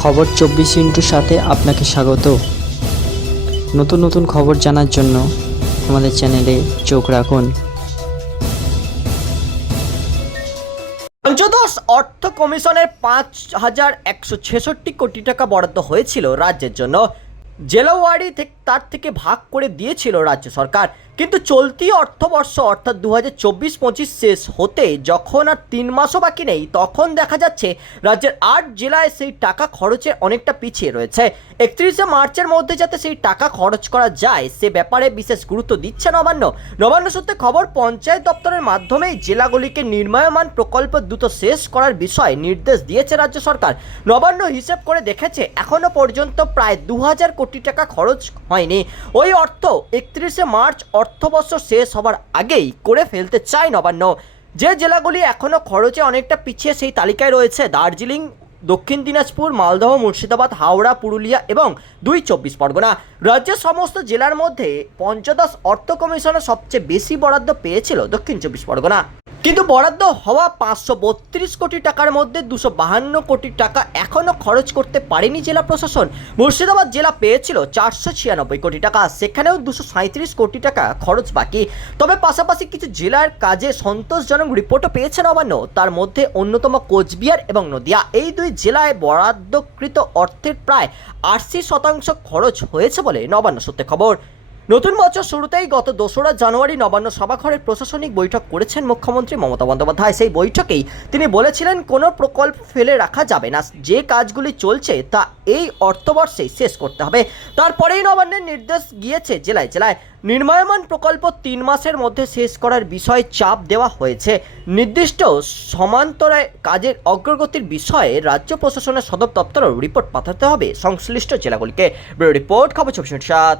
খবর চব্বিশ ইন্টুর সাথে আপনাকে স্বাগত। নতুন নতুন খবর জানার জন্য আমাদের চ্যানেলে চোখ রাখুন। পঞ্চদশ অর্থ কমিশনের পাঁচ হাজার একশো ছেষট্টি কোটি টাকা বরাদ্দ হয়েছিল রাজ্যের জন্য। জেলাওয়ারি থেকে তার থেকে ভাগ করে দিয়েছিল রাজ্য সরকার। কিন্তু চলতি অর্থবর্ষ অর্থাৎ দু হাজার চব্বিশ পঁচিশ শেষ হতে যখন আর তিন মাসও বাকি নেই, তখন দেখা যাচ্ছে রাজ্যের আট জেলায় সেই টাকা খরচে অনেকটা পিছিয়ে রয়েছে। একত্রিশে মার্চের মধ্যে যাতে সেই টাকা খরচ করা যায়, সে ব্যাপারে বিশেষ গুরুত্ব দিচ্ছে নবান্ন। নবান্ন সূত্রে খবর, পঞ্চায়েত দপ্তরের মাধ্যমেই জেলাগুলিকে নির্মায়মান প্রকল্প দ্রুত শেষ করার বিষয়ে নির্দেশ দিয়েছে রাজ্য সরকার। নবান্ন হিসেব করে দেখেছে, এখনও পর্যন্ত প্রায় দু হাজার কোটি টাকা খরচ হয়নি। ওই অর্থ একত্রিশে মার্চ অর্থবর্ষ শেষ হবার আগেই করে ফেলতে চায় নবান্ন। যে জেলাগুলি এখনও খরচে অনেকটা পিছিয়ে সেই তালিকায় রয়েছে, দার্জিলিং, দক্ষিণ দিনাজপুর, মালদহ, মুর্শিদাবাদ, হাওড়া, পুরুলিয়া এবং দুই চব্বিশ পরগনা। রাজ্যের সমস্ত জেলার মধ্যে পঞ্চদশ অর্থ কমিশনের সবচেয়ে বেশি বরাদ্দ পেয়েছিল দক্ষিণ চব্বিশ পরগনা। কিন্তু বরাদ্দ হওয়া পাঁচশো বত্রিশ কোটি টাকার মধ্যে দুশো বাহান্ন কোটি টাকা এখনও খরচ করতে পারেনি জেলা প্রশাসন। মুর্শিদাবাদ জেলা পেয়েছিল চারশো ছিয়ানব্বই কোটি টাকা, সেখানেও দুশো সাঁত্রিশ কোটি টাকা খরচ বাকি। তবে পাশাপাশি কিছু জেলার কাজে সন্তোষজনক রিপোর্টও পেয়েছে নবান্ন তার মধ্যে অন্যতম কোচবিহার এবং নদিয়া। এই দুই জেলায় বরাদ্দকৃত অর্থের প্রায় আশি শতাংশ খরচ হয়েছে বলে নবান্ন সূত্রে খবর। নতুন বছর শুরুতেই গত দোসরা জানুয়ারি নবান্ন সভাঘরের প্রশাসনিক বৈঠক করেছেন মুখ্যমন্ত্রী মমতা বন্দ্যোপাধ্যায়। সেই বৈঠকেই তিনি বলেছিলেন, কোনো প্রকল্প ফেলে রাখা যাবে না। যে কাজগুলি চলছে, তা এই অর্থবর্ষেই শেষ করতে হবে। তারপরেই নবান্নের নির্দেশ গিয়েছে জেলায় জেলায়। নির্মায়মান প্রকল্প তিন মাসের মধ্যে শেষ করার বিষয়ে চাপ দেওয়া হয়েছে। নির্দিষ্ট সমান্তরায় কাজের অগ্রগতির বিষয়ে রাজ্য প্রশাসনের সদর দপ্তরের রিপোর্ট পাঠাতে হবে সংশ্লিষ্ট জেলাগুলিকে। রিপোর্ট, খবর চব্বিশ সাত।